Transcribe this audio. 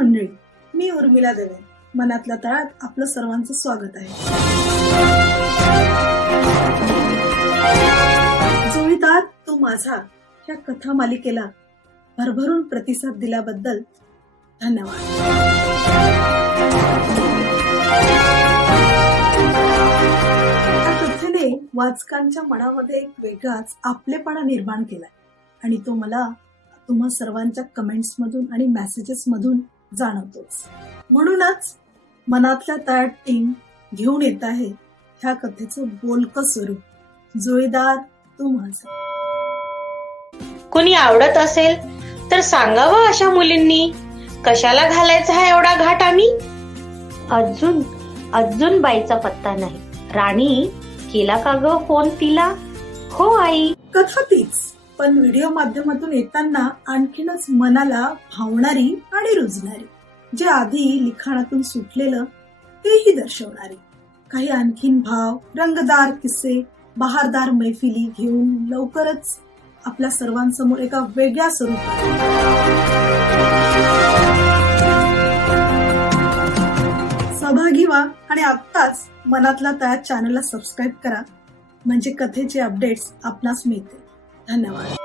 मंडळी मी उर्मिला देवे. मनातल्या तळात आपलं सर्वांचं स्वागत आहे. जोडीदार तू माझा या कथा मालिकेला भरभरून प्रतिसाद दिल्याबद्दल धन्यवाद. कथेने वाचकांच्या मनामध्ये एक वेगळाच आपलेपणा निर्माण केलाय. आणि तो मला तुम्हा सर्वांच्या कमेंट्स मधून आणि मेसेजेस मधून जाणवतोच. म्हणूनच मनातल्या तळात टीम घेऊन येत आहे ह्या कथेचं बोलकं स्वरूप. जोळीदार तू माझा. कुणी आवडत असेल तर सांगावं अशा मुलींनी. कशाला घालायचा हा एवढा घाट आम्ही? अजून अजून बाईचा पत्ता नाही. राणी केला का ग फोन तिला? हो आई. कथा तीच पण व्हिडिओ माध्यमातून येताना आणखीनच मनाला भावणारी आणि रुजणारी. जे आधी लिखाणातून सुटलेलं तेही दर्शवणारी. काही आणखीन भाव रंगदार किस्से बहारदार मैफिली घेऊन लवकरच आपल्या सर्वांसमोर एका वेगळ्या स्वरूपात. सहभागी व्हा आणि आत्ताच मनातला तयार चॅनलला सबस्क्राईब करा. म्हणजे कथेचे अपडेट्स आपणास मिळतील. धन्यवाद